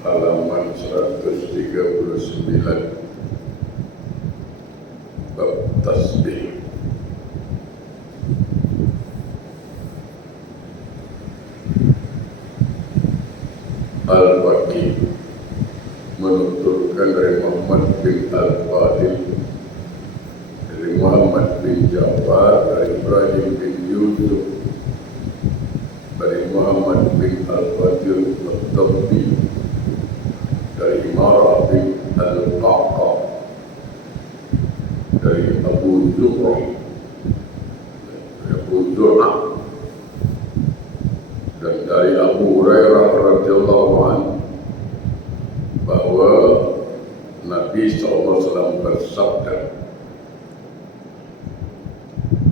halaman 139 bab tasbih. Al-Baqi menuturkan dari Muhammad bin Al-Fadil, dari Muhammad bin Ja'far, dari Ibrahim bin Yusuf, dari Muhammad bin Al-Fadil Al-Tabbi, dari Marah bin Al-Qaqqa, dari Abu Zur'ah, dan dari Abu Hurairah radhiyallahu anhu bahwa Nabi SAW bersabda,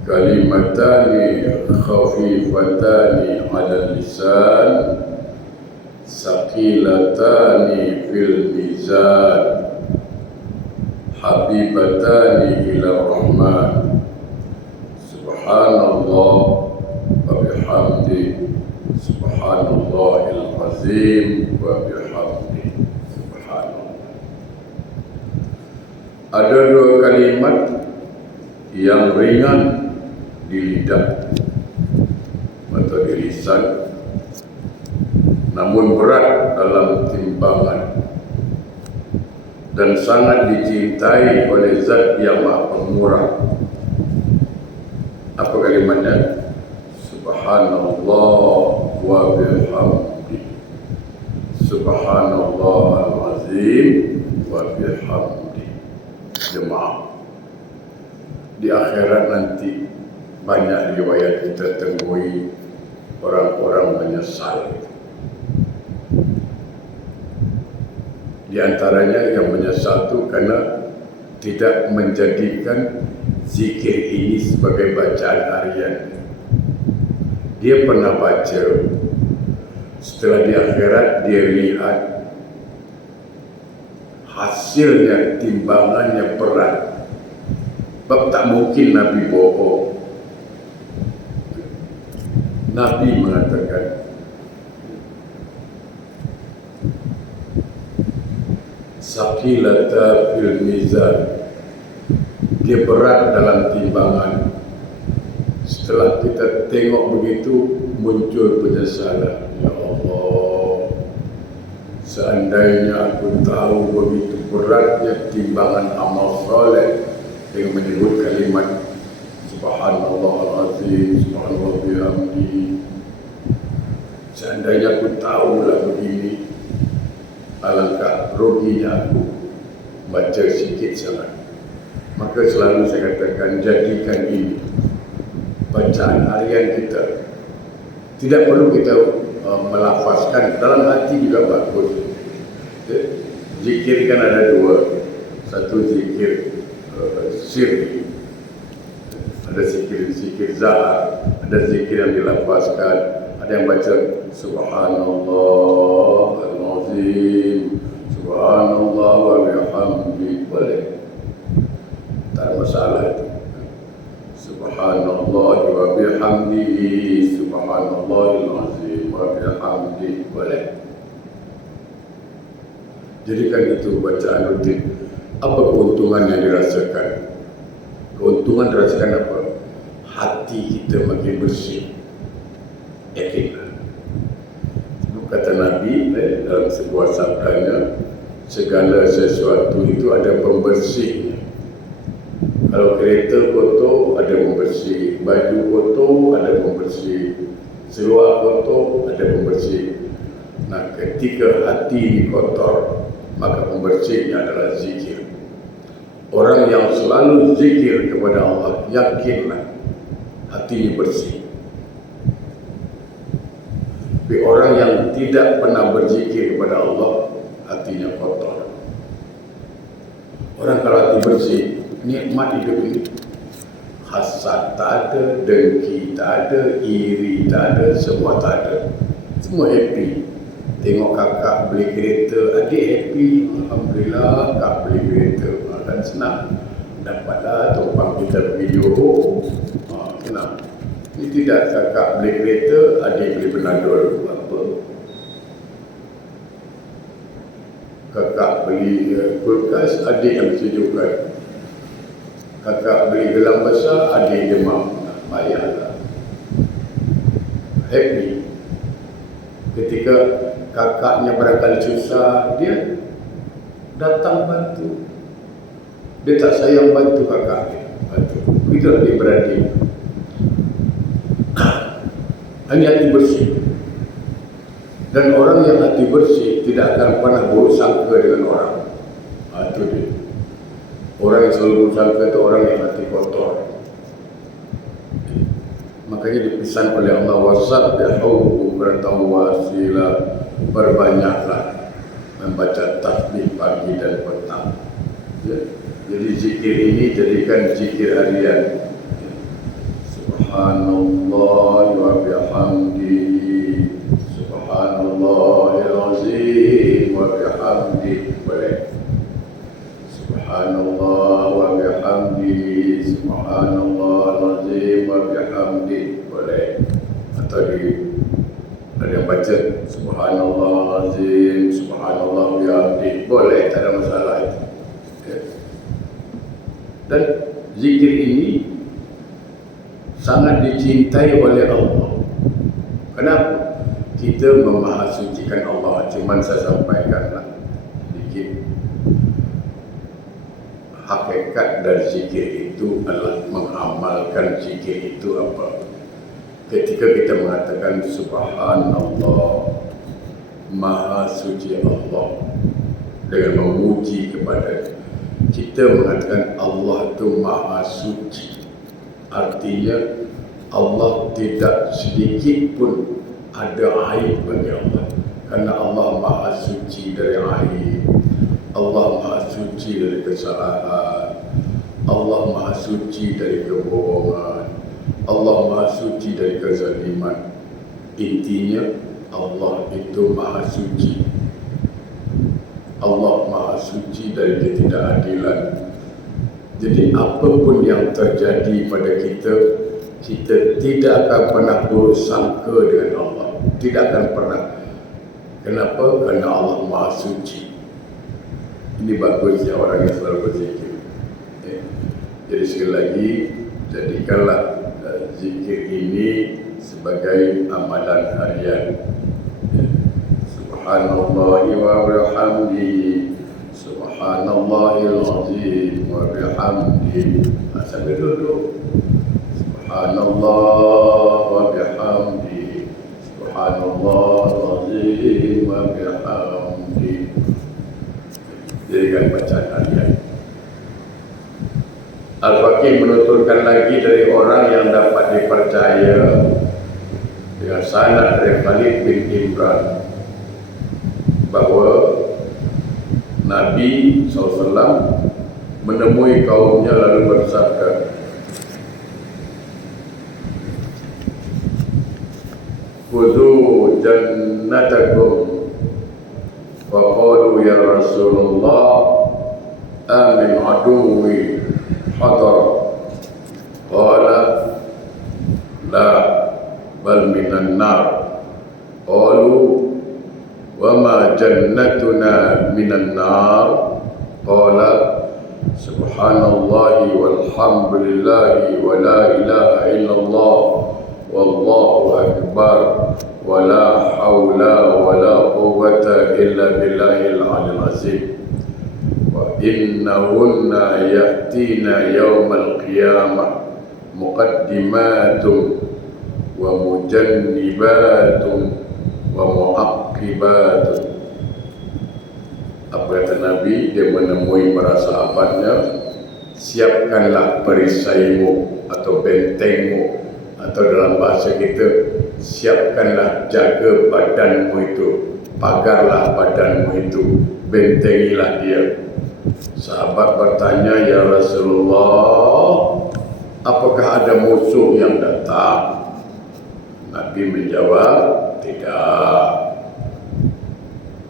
kalimatani khafifatani 'ala lisan saqilatani fil mizan habibatani ila rahman subhanallah wa bihamdi subhanallahil azim wa bihamdi subhanallah. Ada dua kalimat yang ringan di lidah atau di lisan, namun berat dalam timbangan dan sangat dicintai oleh Zat yang Maha Pemurah. Apa kalimatnya? Subhanallah wa bihamdi subhanallahal azim wa bihamdi. Jemaah, di akhirat nanti banyak riwayat kita temui orang-orang menyesal. Di antaranya yang menyesal itu karena tidak menjadikan zikir ini sebagai bacaan harian. Dia pernah baca, setelah di akhirat dia lihat hasilnya, timbangannya berat. Sebab tak mungkin Nabi bohong. Nabi mengatakan, saqilata fil mizan, dia berat dalam timbangan. Setelah kita tengok begitu, muncul penyesalan. Ya Allah, seandainya aku tahu begitu beratnya timbangan amal soleh yang menyebut kalimat subhanallahal azim, subhanallah bihamdi. Seandainya aku tahulah begini, alangkah ruginya aku baca sikit sangat. Maka selalu saya katakan, jadikan ini bacaan harian kita. Tidak perlu kita melafazkan, dalam hati juga bagus. Zikir kan ada dua. Satu zikir sirri, ada zikir zahar, ada zikir yang dilafazkan. Ada yang baca subhanallahal azim, subhanallah wa bihamdi, boleh, tak ada masalah itu. Subhanallah wa bihamdihi subhanallahil azim wa bihamdi, boleh. Jadikan itu bacaan rutin. Apa keuntungan yang dirasakan? Keuntungan dirasakan apa? Hati kita makin bersih. Yakinlah. Kata Nabi dalam sebuah sabdanya, segala sesuatu itu ada pembersihnya. Kalau kereta kotor, ada pembersih. Baju kotor, ada pembersih. Seluar kotor, ada pembersih. Nah, ketika hati ini kotor, maka pembersihnya adalah zikir. Orang yang selalu zikir kepada Allah, yakinlah hatinya bersih. Tapi orang yang tidak pernah berzikir kepada Allah, hatinya kotor. Orang kalau hati bersih, nikmat hidup ini. Hasad tak ada, dengki tak ada, iri tak ada, semua tak ada. Semua happy. Tengok kakak beli kereta, adik happy. Alhamdulillah, kak beli kereta. Dan senang. Dapatlah tumpang kita pergi Johor. Senang. Ini tidak, kakak beli kereta, adik beli penandul. Apa? beli kulkas, adik yang sejukkan. Kakak beli gelang besar, adik demam. Bayarlah. Happy. Ketika kakaknya barangkali susah, dia datang bantu. Dia tak sayang bantu kakaknya. Bantu. Begitulah dia beradik. Hanya hati bersih. Dan orang yang hati bersih tidak akan pernah buruk sangka dengan orang. Itu dia. Orang yang selalu buruk sangka itu orang yang hati kotor. Makanya dipesan oleh Allah, wasabbihu bukratan wa asila, berbanyaklah membaca tasbih pagi dan petang. Ya. Jadi zikir ini jadikan zikir harian. Subhanallah wa bihamdihi, subhanallahil azim wa bihamdihi. Boleh. Subhanallah wa bihamdihi, subhanallahil azim wa bihamdihi. Boleh. Atau ada yang baca subhanallah azim, subhanallah wa bihamdihi. Boleh, tak ada masalah itu. Okay. Dan zikir ini sangat dicintai oleh Allah. Kenapa? Kita memahasucikan Allah. Cuma saya sampaikanlah sedikit. Hakikat dari zikir itu adalah mengamalkan zikir itu apa? Ketika kita mengatakan subhanallah, maha suci Allah, dengan memuji kepada, kita mengatakan Allah itu maha suci. Artinya Allah tidak sedikit pun ada aib bagi Allah, karena Allah maha suci dari aib, Allah maha suci dari kesalahan, Allah maha suci dari kebohongan, Allah maha suci dari kezaliman. Intinya Allah itu maha suci. Allah maha suci dari ketidakadilan. Jadi apapun yang terjadi pada kita, kita tidak akan pernah buruk sangka dengan Allah. Tidak akan pernah. Kenapa? Kerana Allah maha suci. Ini bagusnya orang yang selalu berzikir. Jadi sekali lagi, jadikanlah zikir ini sebagai amalan harian. Subhanallah wa bihamdihi, subhanallahil azim wa bihamdihi. Sambil duduk. Subhanallah wa bihamdihi, subhanallahil azim wa bihamdihi. Jadikan bacaan harian. Al-Faqih menuturkan lagi dari orang yang dapat dipercaya dengan sanad dari Khalid bin Imran bahawa Nabi SAW menemui kaumnya lalu bersabda, "Khudhu jannatakum." Wa qalu ya Rasulullah, amin aduwi hadar. Qala la bal minan nar. Qalu wa ma jannatuna minan nar. Qala subhanallahi walhamdulillahi wa la ilaha illallah wallahu akbar wa la hawla wa la quwwata illa billahil aliyyil azim. Wa innahunna ya'tina yawmal qiyamah muqaddimatun wa mujannibatun wa mu'aqibatun. Apa kata Nabi? Dia menemui para sahabatnya, siapkanlah perisaimu atau bentengmu, atau dalam bahasa kita, siapkanlah, jaga badanmu itu, pagarlah badanmu itu, bentengilah dia. Sahabat bertanya, ya Rasulullah, apakah ada musuh yang datang? Nabi menjawab, tidak.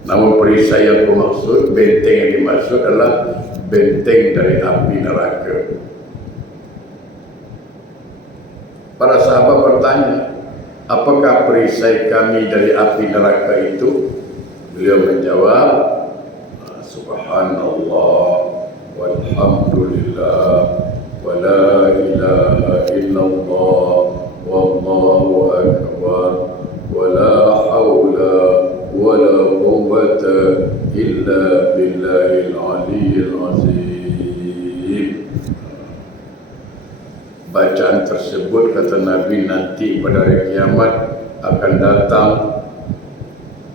Namun perisai yang dimaksud, benteng yang dimaksud adalah benteng dari api neraka. Para sahabat bertanya, apakah perisai kami dari api neraka itu? Beliau menjawab, Subhanallah walhamdulillah wa la ilaha illallah wallahu akbar wa la hawla wa la quwwata illa billahil aliyyil azim. Bacaan tersebut, kata Nabi, nanti pada hari kiamat akan datang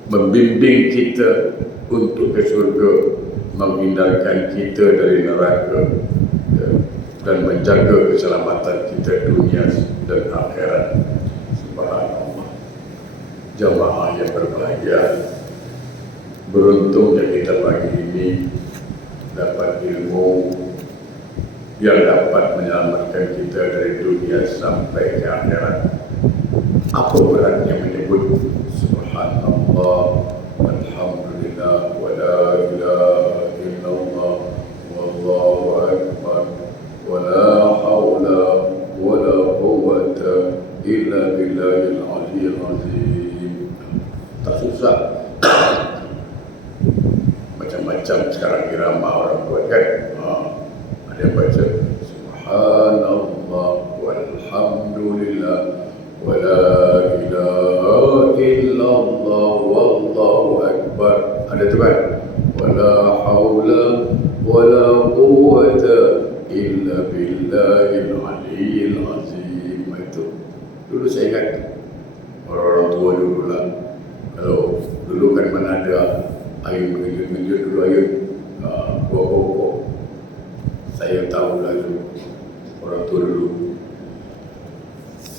membimbing kita untuk ke surga, menghindarkan kita dari neraka, dan menjaga keselamatan kita dunia dan akhirat. Subhanallah. Jamaah yang berbahagia, beruntungnya kita pagi ini dapat ilmu yang dapat menyelamatkan kita dari dunia sampai ke akhirat. Apa beratnya menyebut Subhanallah walhamdulillah wa la ilaha illallah wallahu akbar wa la hawla wa la quwwata illa billahil aliyyil azim. Tak susah. Macam-macam sekarang irama orang buat kan. Ada yang baca Subhanallah walhamdulillah wa la ilaha illallah wallahu akbar. Ada tu kan? Wa la hawla wa la quwwata illa billahil aliyyil azim. Itu dulu saya ingat orang-orang tua dulu lah. Kalau dulu kan mana ada ayun menunjuk dulu ayun pokok-pokok. Saya tahu lah dulu orang tua dulu.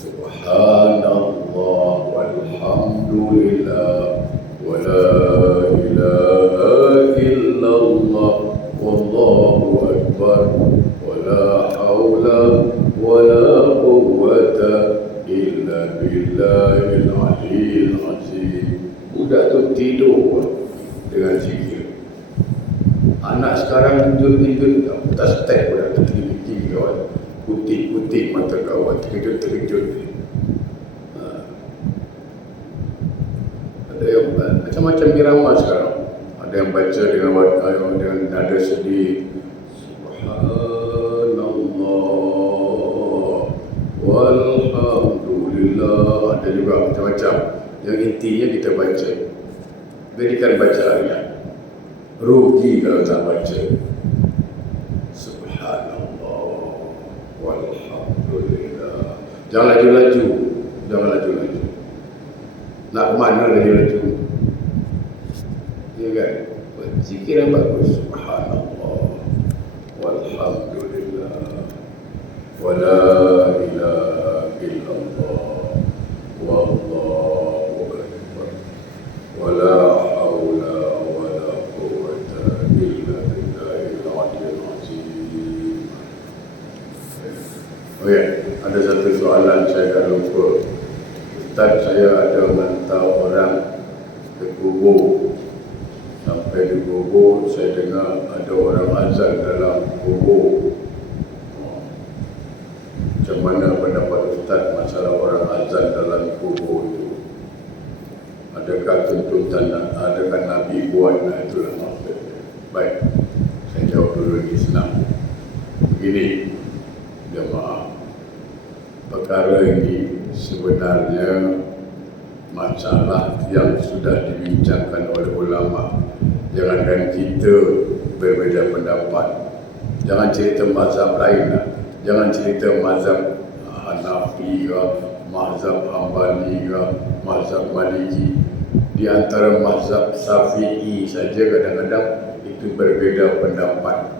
Subhanallah walhamdulillah wa la ilaha illallah wallahu akbar wa la hawla wa la quwwata illa billahil aliyyil azim. Budak tu tidur dengan zikir. Anak sekarang tidur tak step budak tu tinggi kawan. Putih-putih mata kawan, terkejut-terkejut. Ada yang macam-macam irama sekarang. Ada yang baca dengan nada sedih. Subhanallah walhamdulillah. Ada juga macam-macam. Yang intinya kita baca. Berikan bacaannya. Rugi kalau tak baca. Walhamdulillah. Jangan laju-laju. Jangan laju-laju. Nak ke mana laju-laju? Ya kan? Zikir yang bagus. Subhanallah walhamdulillah wa la ilaha illallah wallahu akbar wa la hawla wa la quwwata illa billahil aliyyil azim. Oh ya, ada satu soalan saya dah lupa. Ustaz, saya ada hantar orang ke kubur. Sampai di kubur, saya dengar ada orang azan dalam kubur. Macam mana pendapat Ustaz masalah orang azan dalam kubur itu? Adakah tuntutan, adakah Nabi buat? Nah, itulah maksudnya. Baik, saya jawab dulu di senang. Begini, jemaah. Perkara ini sebenarnya masalah yang sudah dibincangkan oleh ulama. Jangankan kita berbeza pendapat, jangan cerita mazhab lain lah. Jangan cerita mazhab Hanafi ke, mazhab Hambali ke, mazhab Maliki. Di antara mazhab Syafi'i saja kadang-kadang itu berbeza pendapat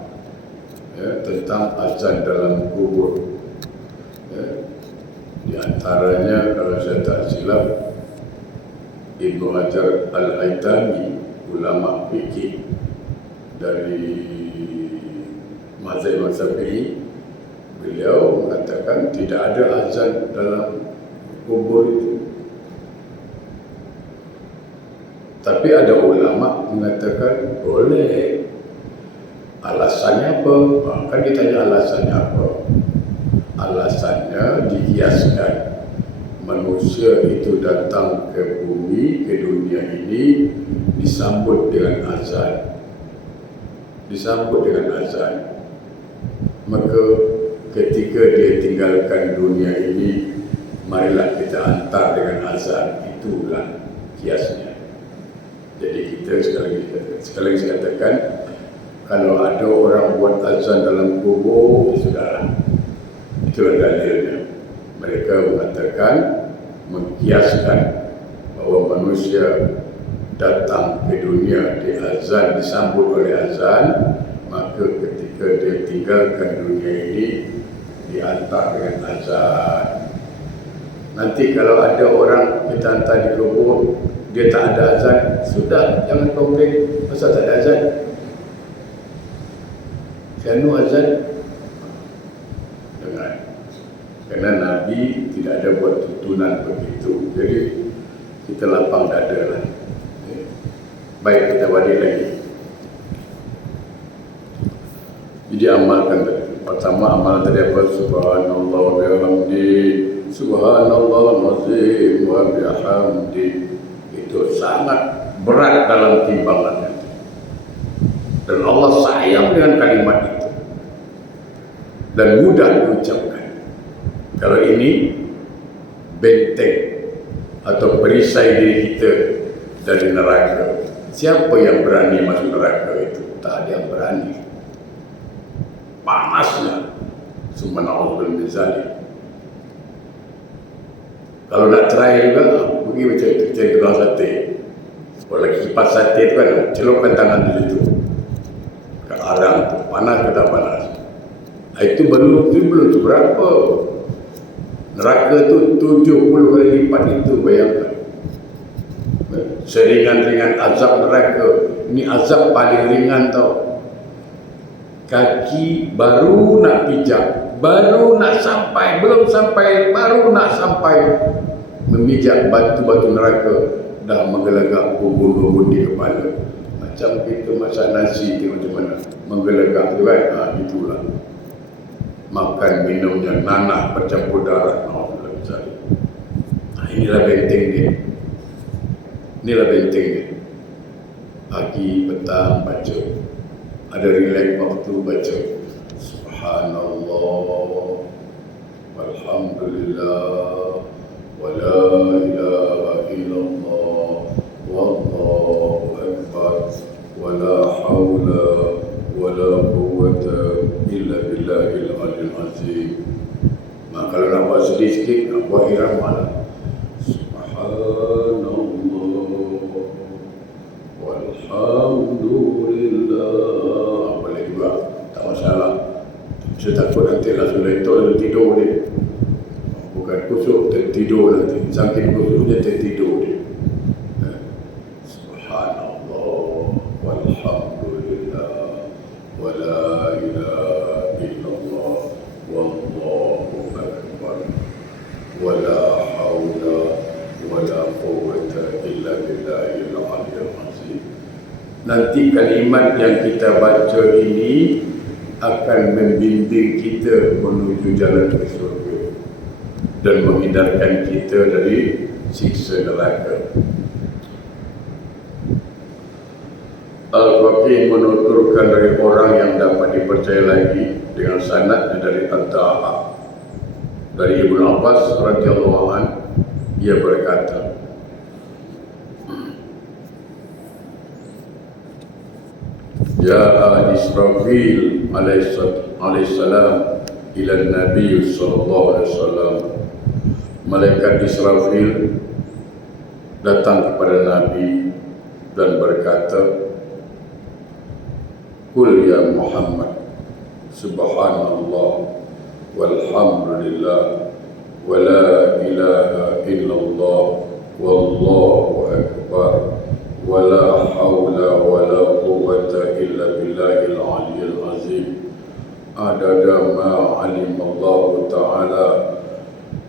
tentang azan dalam kubur. Di antaranya, kalau saya tak silap, Ibnu Hajar Al-Haytami, ulama fikih dari mazhab Syafi'i, beliau mengatakan tidak ada azan dalam kubur itu. Tapi ada ulama mengatakan boleh. Alasannya apa? Kan ditanya alasannya apa? Alasannya dihiaskan. Manusia itu datang ke bumi, ke dunia ini disambut dengan azan. disambut dengan azan. Maka ketika dia tinggalkan dunia ini, marilah kita hantar dengan azan. Itulah kiasnya. Jadi kita sekali lagi katakan, kalau ada orang buat azan dalam kubur, sudahlah. Itulah dalilnya. Mereka mengatakan, mengkiaskan bahawa manusia datang ke dunia di azan, disambut oleh azan, maka ketika dia tinggalkan dunia ini, dihantar dengan azan. Nanti kalau ada orang kita hantar di kubur, dia tak ada azan, sudah, jangan komplain pasal tak ada azan. Sianu azan? Jangan. Kerana Nabi tidak ada buat tuntunan begitu. Jadi kita lapang dada lah. Baik, kita balik lagi. Jadi amalkan tadi. Pertama amal tadi apa? Subhanallah wa bihamdi, subhanallah azim wa bihamdi. Itu sangat berat dalam timbangannya. Dan Allah sayang dengan kalimat itu. Dan mudah diucapkan. Kalau ini benteng atau perisai diri kita dari neraka. Siapa yang berani masuk neraka itu? Tak ada yang berani. Panasnya. Subhanallah min zalik. Kalau nak try juga, pergi macam tukang sate. Kalau lagi kipas sate tu kan, celupkan tangan di situ. Ke arang tu, panas ke tak panas. Itu belum seberapa. Neraka tu 70 kali lipat itu, bayangkan. Seringan-ringan azab neraka. Ini azab paling ringan tau. Kaki baru nak pijak, baru nak sampai, belum sampai, baru nak sampai memijak batu-batu neraka, dah menggelegak bubur-bubur di kepala. Macam kita masak nasi tu macam mana, menggelegak tu kan, itulah. Makan minumnya nanah bercampur darah. Inilah benteng dia. Inilah benteng dia. Pagi, petang baca. Ada relax waktu baca. Subhanallah walhamdulillah wa la ilaha illallah wallahu akbar wa la hawla wa la quwwata illa billahil aliyyil azim. Maka kalau nak buat sedih sikit, nak buat irama lah. Subhanallah walhamdulillah. Boleh juga, tak masalah. Saya takut nanti langsung letok tidur dia. Bukan kusuk, tertidur nanti. Saking kusuknya tertidur dia. Subhanallah walhamdulillah wa la ilaha illallah wallahu akbar wa la hawla wa la quwwata illa billahil aliyyil azim. Nanti kalimat yang kita baca ini akan membimbing kita menuju jalan ke surga dan menghindarkan kita dari siksa neraka. Al-Faqih menuturkan dari orang yang dapat dipercaya lagi dengan sanadnya dari Al-Ta'ah dari Ibnu Abbas radhiyallahu anhu, ia berkata, Ja'a Israfil alaihissalam ila Nabi sallallahu alaihi wasallam. Malaikat Israfil datang kepada Nabi dan berkata, Qul ya Muhammad, subhanallah walhamdulillah wa la ilaha illallah wallahu akbar wa la hawla wa la quwwata illa billahil aliyyil azim. Adada ma alimallahu ta'ala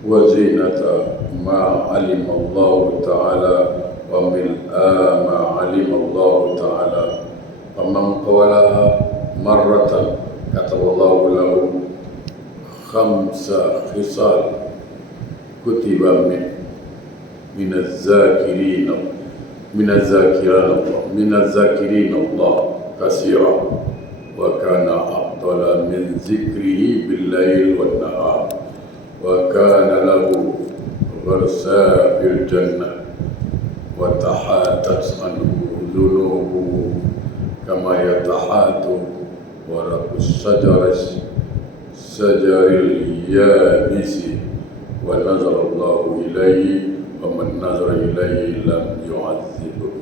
wa zinata ma alimallahu ta'ala wa mil'a ma alimallahu ta'ala. Faman qalaha marratan kataballahu lahu khamsa khisal kutiba minaz zakirin Allah katsira وكان أفضل من ذكره بالليل والنهار وكان له غرساء في الجنة وتحاتت عنه ذنوبه كما يتحات ورق الشجر اليابس ونظر الله إليه ومن نظر إليه لم يعذبه.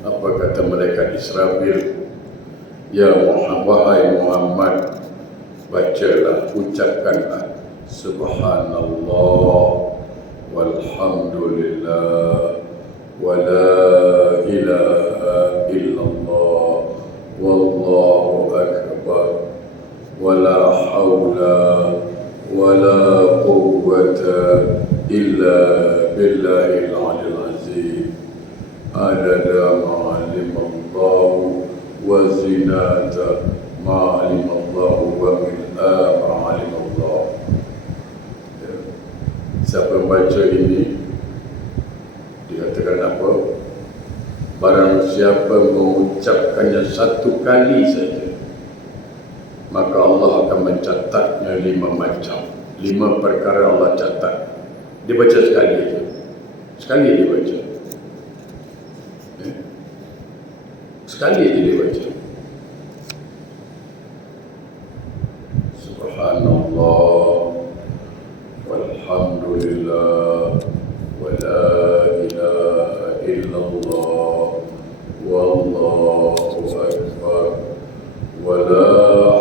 Apa kata malaikat Israfil? Ya Muhammad, wahai Muhammad, bacalah, ucapkanlah Subhanallah walhamdulillah wa la ilaha illallah wallahu akbar wa la hawla wa la quwwata illa billahil aliyil azim. Adada ma'alimallahu wa zinata ma'alimallahu wa mil'a ma'alimallahu. Siapa membaca ini, dikatakan apa? Barang siapa mengucapkannya satu kali saja, maka Allah akan mencatatnya 5 macam. 5 perkara Allah catat. Dibaca sekali saja. Sekali dibaca. Sekali saja dibaca. Subhanallah walhamdulillah wa la ilaha illallah wallahu akbar wa la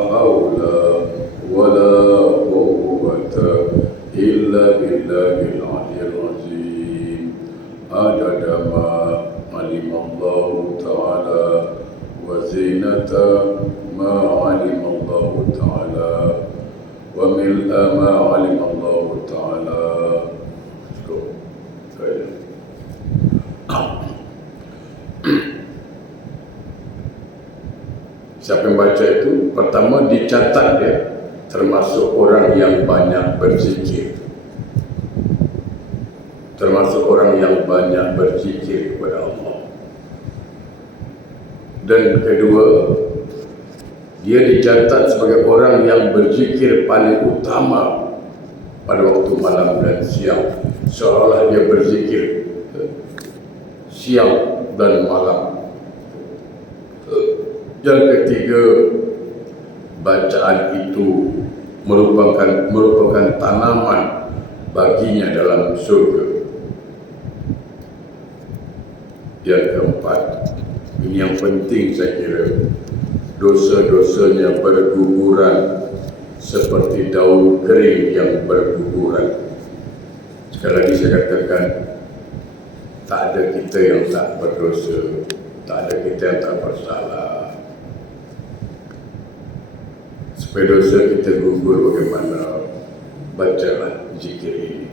hawla wa la quwwata illa billahil aliyil azim. Adada ma alimallahu ta'ala wa zinata ma alimallahu ta'ala wa mil'a ma alimallahu ta'ala. Cukup. Baik. Siapa yang baca itu, pertama dicatat dia termasuk orang yang banyak berzikir. Termasuk orang yang banyak berzikir kepada Allah. Dan kedua, dia dicatat sebagai orang yang berzikir paling utama pada waktu malam dan siang, seolah dia berzikir siang dan malam. Yang ketiga, bacaan itu merupakan tanaman baginya dalam surga. Yang keempat, ini yang penting saya kira, dosa-dosanya berguguran seperti daun kering yang berguguran. Sekali lagi saya katakan, tak ada kita yang tak berdosa, tak ada kita yang tak bersalah. Supaya dosa kita gugur bagaimana? Bacalah zikir ini.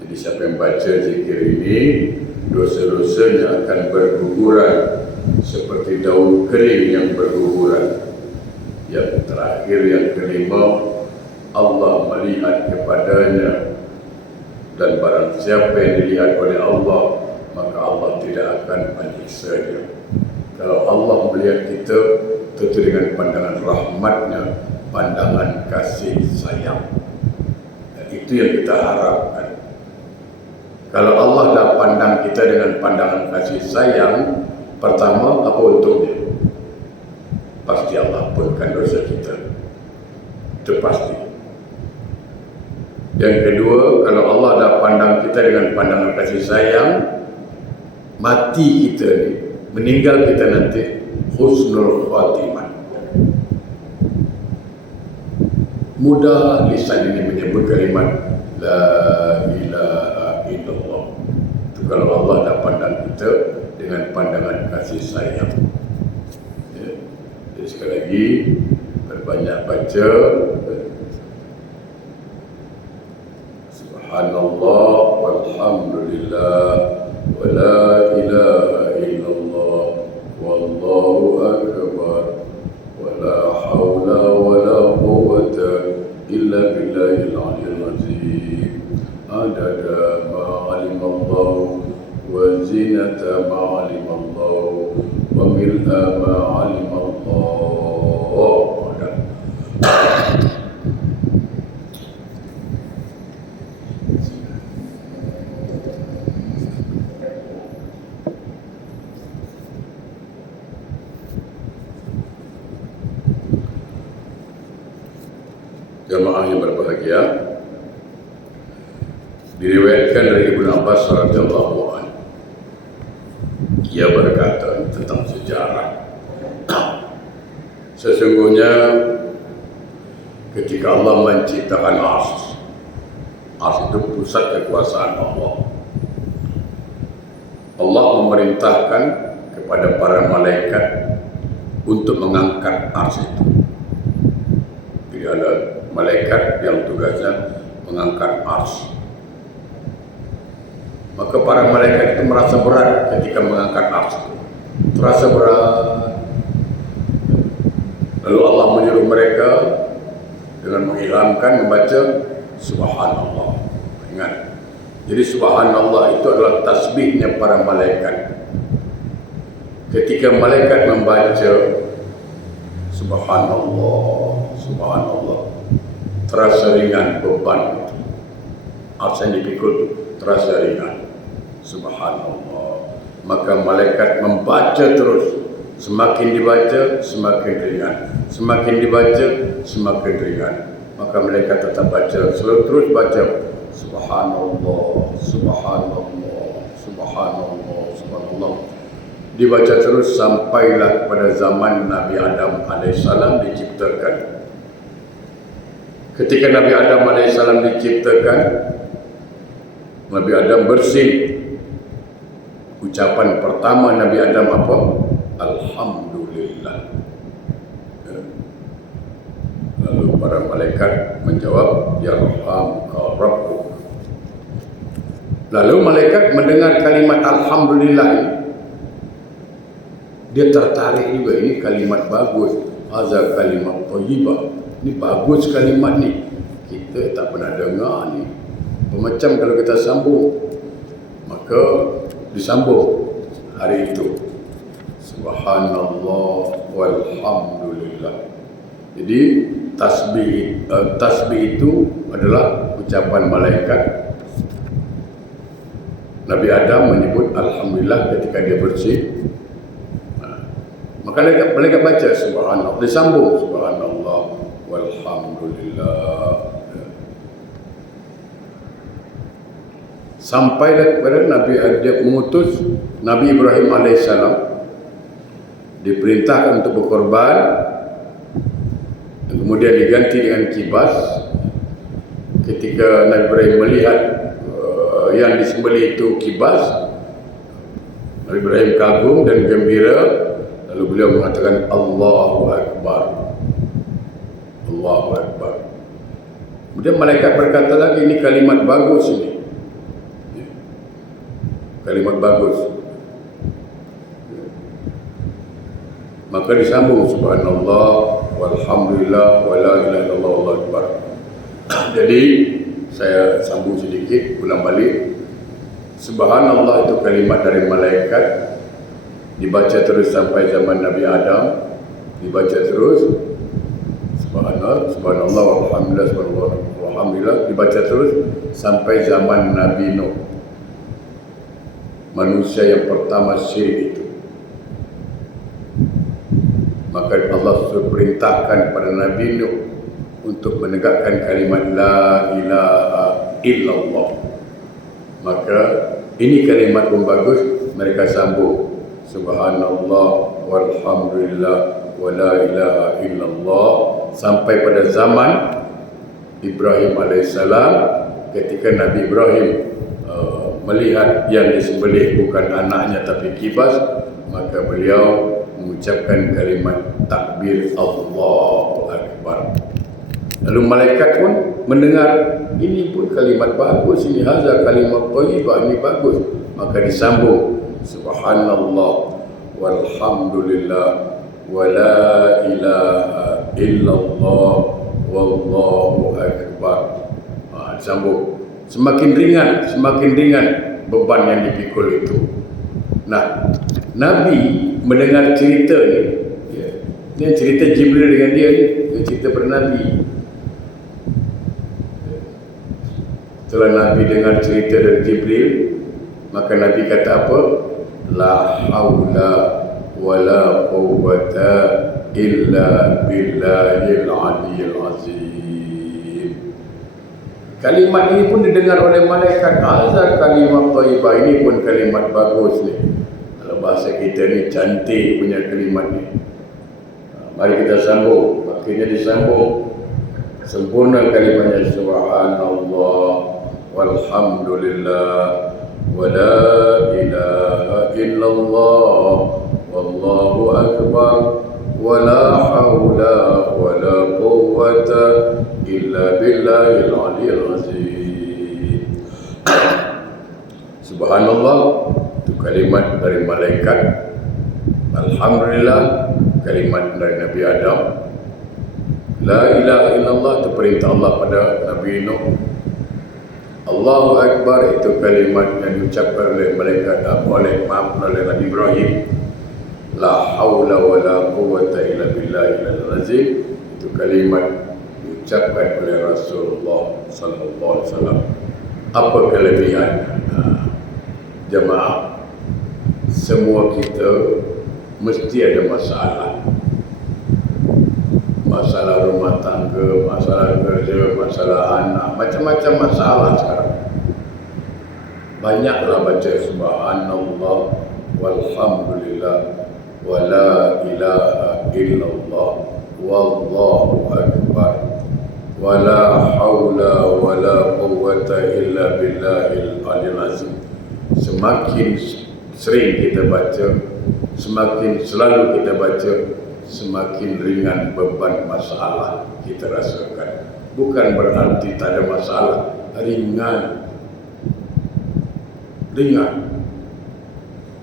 Jadi siapa yang baca zikir ini, dosa-dosanya akan berguguran seperti daun kering yang berguguran. Yang terakhir, yang kelima, Allah melihat kepadanya, dan barang siapa yang dilihat oleh Allah, maka Allah tidak akan menyiksanya. Kalau Allah melihat kita, tentu dengan pandangan rahmatnya, pandangan kasih sayang. Dan itu yang kita harapkan. Kalau Allah dah pandang kita dengan pandangan kasih sayang, pertama, apa untungnya? Pasti Allah ampunkan dosa kita. Itu pasti. Yang kedua, kalau Allah dah pandang kita dengan pandangan kasih sayang, mati kita ni, meninggal kita nanti, husnul khatimah. Mudah lisan ini menyebut kalimat La ilaha illallah. Itu kalau Allah dah pandang kita dengan pandangan kasih sayang. Ya. Jadi sekali lagi, berbanyak baca Subhanallah walhamdulillah wa la ilaha illallah wallahu akbar wa la hawla wa la quwwata illa billahil aliyil azim. Adada ma alimallahu wa zinata ma alimallahu wa mil'a Jamaah yang berbahagia, diriwayatkan dari Ibnu Abbas radhiyallahu anhu, ia berkata tentang sejarah, sesungguhnya ketika Allah menciptakan Ars itu pusat kekuasaan Allah. Allah memerintahkan kepada para malaikat untuk mengangkat Ars itu. Jadi ada malaikat yang tugasnya mengangkat Ars. Maka para malaikat itu merasa berat ketika mengangkat Ars itu. Terasa berat. Lalu Allah menyuruh mereka dengan mengilhamkan membaca Subhanallah. Ingat. Jadi Subhanallah itu adalah tasbihnya para malaikat. Ketika malaikat membaca Subhanallah, Subhanallah, terasa ringan beban itu. Ars yang dipikul terasa ringan. Subhanallah. Maka malaikat membaca terus. Semakin dibaca, semakin ringan. Semakin dibaca, semakin ringan. Maka malaikat tetap baca, selalu terus baca Subhanallah, Subhanallah, Subhanallah, Subhanallah. Dibaca terus sampailah pada zaman Nabi Adam AS diciptakan. Ketika Nabi Adam AS diciptakan, Nabi Adam bersin. Ucapan pertama Nabi Adam apa? Alhamdulillah. Lalu para malaikat menjawab, Yarhamka Rabbuk. Lalu malaikat mendengar kalimat Alhamdulillah ini, dia tertarik juga, ini kalimat bagus. Hadza kalimat thayyibah. Ini bagus kalimat ni. Kita tak pernah dengar ni. Macam kalau kita sambung, maka disambung hari itu. Subhanallah walhamdulillah. Jadi tasbih itu adalah ucapan malaikat. Nabi Adam menyebut alhamdulillah ketika dia bersih. Maka malaikat baca subhanallah, disambung subhanallah walhamdulillah. Sampailah kepada Nabi Adam mengutus Nabi Ibrahim alaihissalam, diperintahkan untuk berkorban, kemudian diganti dengan kibas. Ketika Nabi Ibrahim melihat yang disembelih itu kibas, Nabi Ibrahim kagum dan gembira. Lalu beliau mengatakan Allahu Akbar, Allahu Akbar. Kemudian malaikat berkata lagi, ini kalimat bagus ini, kalimat bagus. Maka disambung subhanallah walhamdulillah wala ilaha illallah wallahu akbar. Jadi saya sambung sedikit, ulang balik. Subhanallah itu kalimat dari malaikat, dibaca terus sampai zaman Nabi Adam, dibaca terus subhanallah, subhanallah walhamdulillah, subhanallah walhamdulillah, dibaca terus sampai zaman Nabi Nuh, manusia yang pertama syirik itu. Maka Allah perintahkan pada Nabi Nuh untuk menegakkan kalimat la ilaha illallah. Maka ini kalimat pun bagus, mereka sambung subhanallah walhamdulillah wa la ilaha illallah sampai pada zaman Ibrahim alaihissalam. Ketika Nabi Ibrahim melihat yang disembelih bukan anaknya tapi kibas, maka beliau mengucapkan kalimat takbir Allahu Akbar. Lalu malaikat pun mendengar, ini pun kalimat bagus, ini hadza kalimat thayyibah, ini bagus. Maka disambung subhanallah walhamdulillah wa la ilaha illallah wallahu akbar. Disambung. Semakin ringan beban yang dipikul itu. Nah, Nabi mendengar cerita ni, ini cerita Jibril dengan dia ni, ini cerita pada Nabi. Setelah Nabi dengar cerita dari Jibril, maka Nabi kata apa? La haula wa la quwwata illa billahil aliyyil azim. Kalimat ini pun didengar oleh malaikat. Azar kalimat thayyibah ini pun kalimat bagus ni. Kalau bahasa kita ni cantik punya kalimat ni. Mari kita sambung. Akhirnya disambung. Sempurna kalimatnya subhanallah walhamdulillah wa la ilaha illallah wallahu akbar wa la hawla wa la quwwata illa billahil aliyyil azim. Subhanallah itu kalimat dari malaikat. Alhamdulillah kalimat dari Nabi Adam. La ilaha illallah itu perintah Allah pada Nabi Nuh. Allahu Akbar itu kalimat yang diucapkan oleh malaikat oleh Nabi Ibrahim. La haula wa la quwwata illa billahil azim itu kalimat diucapkan oleh Rasulullah sallallahu alaihi wasallam. Apa kelebihannya? Jemaah, semua kita mesti ada masalah. Masalah rumah tangga, masalah kerja, masalah anak, macam-macam masalah sekarang. Banyaklah baca subhanallah walhamdulillah wa la ilaha illallah wallahu akbar wa la hawla wa la quwwata illa billahil aliyyil azim. Semakin sering kita baca, semakin selalu kita baca, semakin ringan beban masalah kita rasakan. Bukan berarti tak ada masalah, ringan.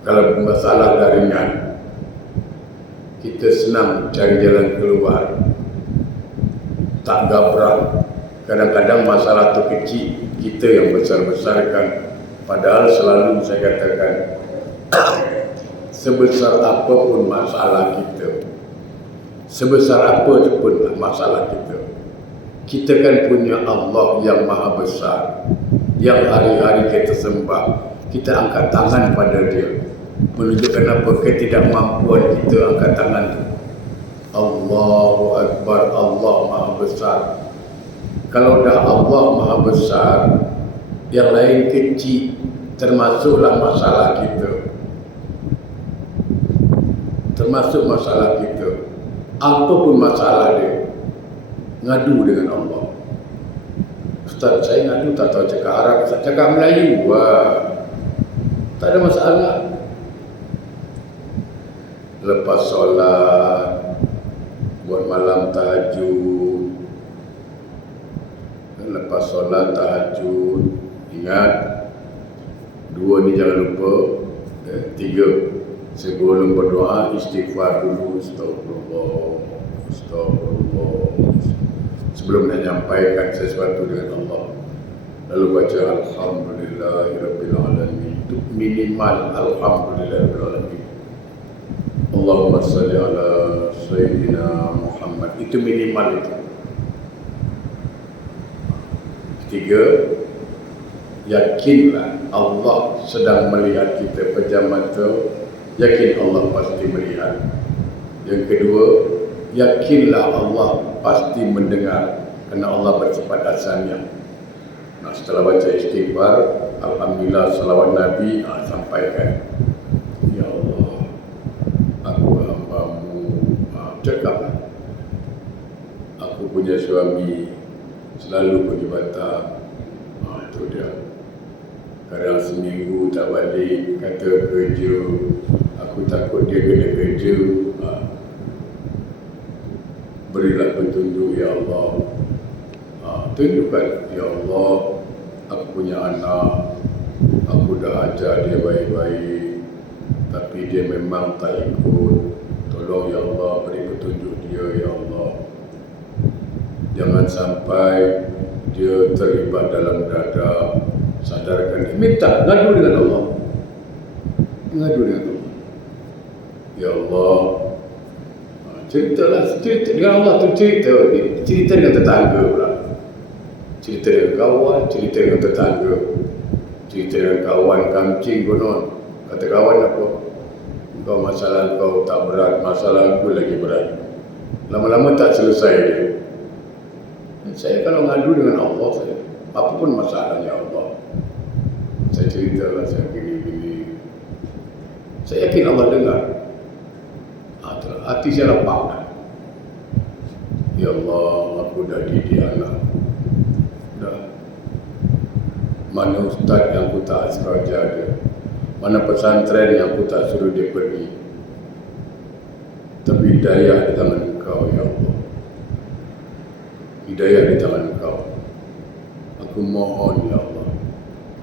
Kalau masalah dah ringan, kita senang cari jalan keluar, tak gabrak. Kadang-kadang masalah tu kecil, kita yang besar-besarkan. Padahal selalu saya katakan, sebesar apapun masalah kita, sebesar apa pun masalah kita, kita kan punya Allah yang maha besar, yang hari-hari kita sembah. Kita angkat tangan pada dia, menunjukkan apa ketidakmampuan kita. Angkat tangan, Allahu Akbar, Allah maha besar. Kalau dah Allah maha besar, yang lain kecil, termasuklah masalah kita, termasuk masalah kita. Apapun masalah dia, ngadu dengan Allah. Ustaz, saya ngadu tak tahu cakap Arab, cakap Melayu. Wah, tak ada masalah. Lepas solat, buat malam tahajud. Lepas solat tahajud, ingat, 2 ni jangan lupa. 3, sebelum berdoa istighfar dulu. Astagfirullah. Sebelum nak menyampaikan sesuatu dengan Allah, lalu baca alhamdulillahirabbil alamin. Itu minimal alhamdulillahirabbil alamin. Allahumma salli ala sayyidina Muhammad. Itu minimal itu. 3, yakinlah Allah sedang melihat kita. Pejam mata, yakin Allah pasti melihat. Yang kedua, yakinlah Allah pasti mendengar, kerana Allah bersifat asalnya. Nah, setelah baca istighfar, alhamdulillah, salawat Nabi, sampaikan, ya Allah, aku hamba-Mu. Cakap, aku punya suami selalu pergi Batam. Itu dia. Kadang seminggu tak balik, kata kerja, aku takut dia kena kerja. Berilah petunjuk ya Allah. Tunjukkan ya Allah, aku punya anak, aku dah ajar dia baik-baik, tapi dia memang tak ikut. Tolong ya Allah, beri petunjuk dia ya Allah. Jangan sampai dia terlibat dalam dada. Sadarkan dia. Minta, ngadu dengan Allah. Ngadu dengan Allah. Ya Allah, ceritalah, cerita dengan Allah tu, cerita dengan tetangga pula. Cerita dengan kawan, cerita dengan tetangga, cerita dengan kawan kancing konon. Kata kawan apa? Kau masalah kau tak berat, masalah aku lagi berat. Lama-lama tak selesai dia. Saya kalau ngadu dengan Allah, apapun masalahnya Allah. Saya ceritalah saya gini-gini. Saya yakin Allah dengar. Hati saya lapang. Ya Allah, aku dah didik anak. Dah. Mana ustaz yang aku tak asrah jaga? Mana pesantren yang aku tak suruh dia pergi? Tapi hidayah di tangan Engkau, ya Allah. Hidayah di tangan Engkau. Aku mohon, ya Allah.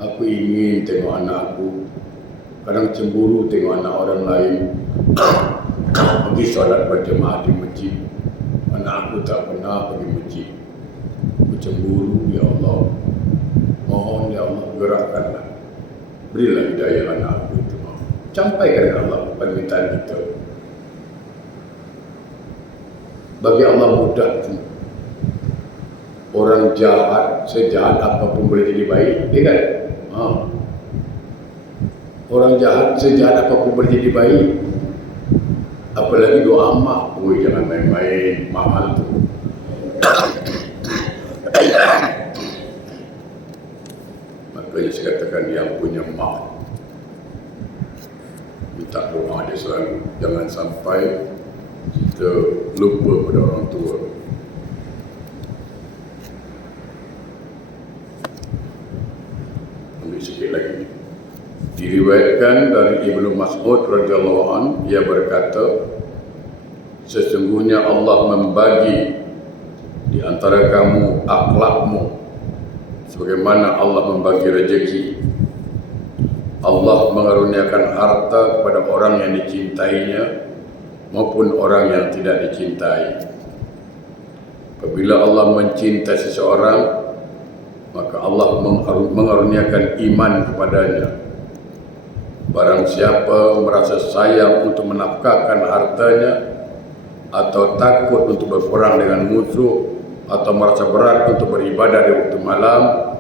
Aku ingin tengok anak aku. Kadang cemburu tengok anak orang lain pergi solat berjemaah di masjid. Anak aku tak pernah pergi masjid. Aku cemburu, ya Allah. Mohon, ya Allah, gerakkanlah. Berilah hidayah anak aku itu. Sampaikan kepada Allah permintaan kita. Bagi Allah mudah. Orang jahat, sejahat apapun boleh jadi baik, ya kan? Orang jahat, sejahat apapun boleh jadi baik. Apalagi doa amak. Jangan main-main, mahal tu. Makanya saya katakan yang punya mak, minta doa dia selalu. Jangan sampai kita lupa pada orang tua. Ambil sikit lagi. Diriwayatkan dari Ibnu Mas'ud radhiyallahu anhu, ia berkata, sesungguhnya Allah membagi di antara kamu akhlakmu sebagaimana Allah membagi rezeki. Allah mengaruniakan harta kepada orang yang dicintainya maupun orang yang tidak dicintai. Apabila Allah mencintai seseorang, maka Allah mengaruniakan iman kepadanya. Barang siapa merasa sayang untuk menafkahkan hartanya, atau takut untuk berperang dengan musuh, atau merasa berat untuk beribadah di waktu malam,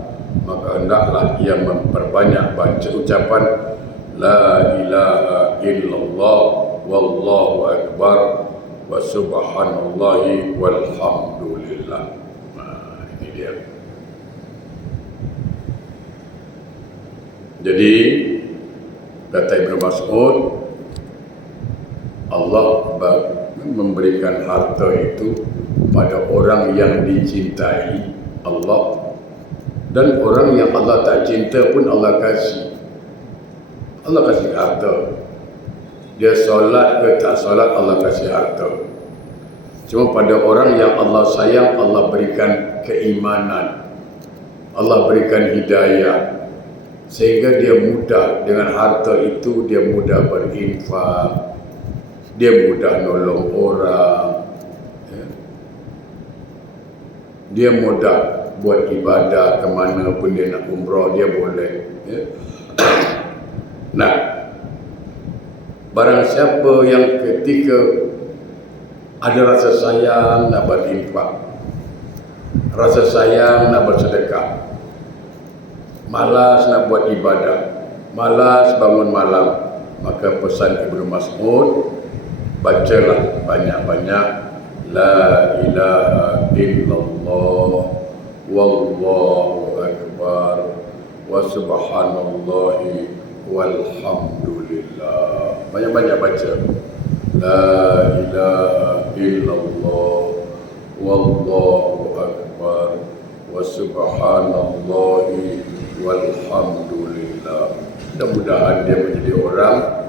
maka hendaklah ia memperbanyak baca ucapan La ilaha illallah wallahu akbar wa subhanallahi walhamdulillah. Ini dia. Jadi kata Ibnu Mas'ud, Allah memberikan harta itu pada orang yang dicintai Allah, dan orang yang Allah tak cinta pun Allah kasih. Allah kasih harta. Dia solat ke tak solat, Allah kasih harta. Cuma pada orang yang Allah sayang, Allah berikan keimanan, Allah berikan hidayah, sehingga dia mudah dengan harta itu, dia mudah berinfak, dia mudah nolong orang, dia mudah buat ibadah ke mana pun dia nak umrah, dia boleh. Nah, barang siapa yang ketika ada rasa sayang nak berinfak, rasa sayang nak bersedekah, malas nak buat ibadah, malas bangun malam, maka pesan Ibnu Mas'ud, bacalah banyak-banyak La ilaha illallah wallahu akbar wa subhanallahi walhamdulillah. Banyak-banyak baca La ilaha illallah wallahu akbar wa subhanallahi walhamdulillah. Mudah-mudahan dia menjadi orang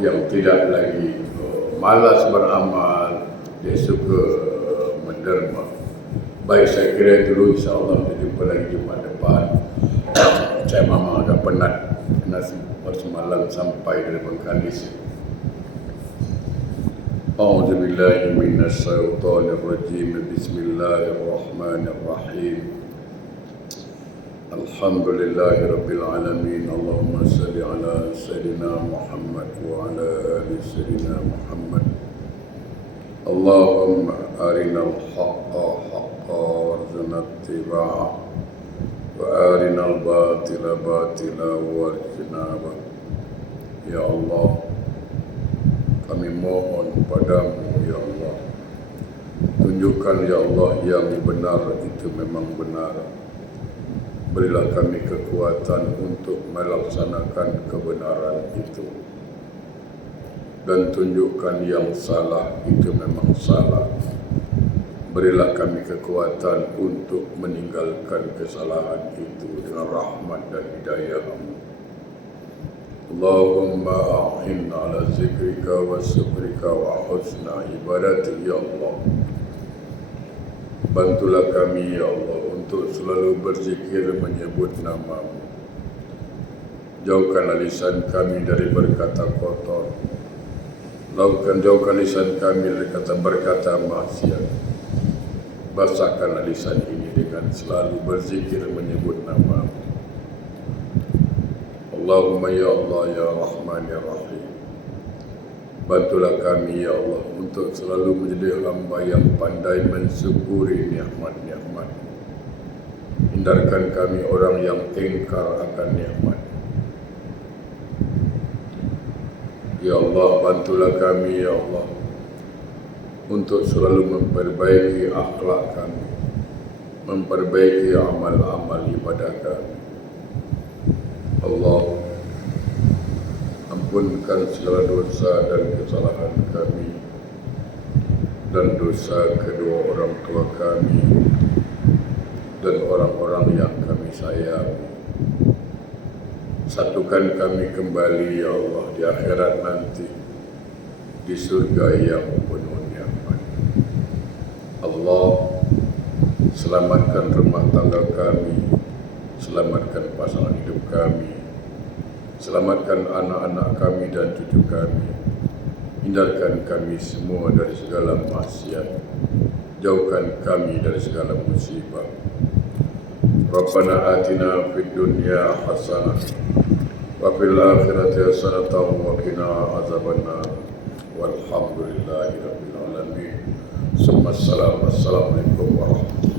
yang tidak lagi malas beramal, dia suka menderma. Baik, saya kira dulu, insyaAllah kita jumpa lagi Jumaat depan. Saya memang agak penat kerana semalam sampai dari Bengkalis. A'udzubillahi minasyaitonirrajim. Bismillahirrahmanirrahim. Alhamdulillahi Rabbil Alamin. Allahumma salli ala Sayyidina Muhammad wa ala ali Sayyidina Muhammad. Allahumma arinal haqqa haqqa warzuqna ittiba'ah wa arinal batila batila warjinabah. Ya Allah, kami mohon padamu, Ya Allah, tunjukkan, Ya Allah, yang benar itu memang benar, Berilah kami kekuatan untuk melaksanakan kebenaran itu, dan tunjukkan yang salah itu memang salah. Berilah kami kekuatan untuk meninggalkan kesalahan itu dengan rahmat dan hidayah-Mu. Allahumma a'inna ala zikrika wa syukrika wa husna ibadatik ya Allah. Bantulah kami ya Allah untuk selalu berzikir menyebut nama-Mu. Jauhkanlah lisan kami dari berkata kotor. Jauhkan lisan kami dari berkata maksiat. Basahkanlah lisan ini dengan selalu berzikir menyebut nama-Mu. Allahumma ya Allah ya Rahman ya Rahim. Bantulah kami ya Allah untuk selalu menjadi hamba yang pandai mensyukuri nikmat-nikmat. Hindarkan kami orang yang ingkar akan nikmat. Ya Allah, bantulah kami ya Allah untuk selalu memperbaiki akhlak kami, memperbaiki amal-amal ibadah kami. Allah, ampunkan segala dosa dan kesalahan kami dan dosa kedua orang tua kami dan orang-orang yang kami sayangi. Satukan kami kembali ya Allah di akhirat nanti, di surga yang penuh nikmat. Allah, selamatkan rumah tangga kami, selamatkan pasangan hidup kami, selamatkan anak-anak kami dan cucu kami. Hindarkan kami semua dari segala maksiat, jauhkan kami dari segala musibah. Rabbana atina fid dunya hasanah wa fil akhirati hasanah wa qina azabannar. Walhamdulillahi rabbil alamin. Assalamualaikum warahmatullahi wabarakatuh.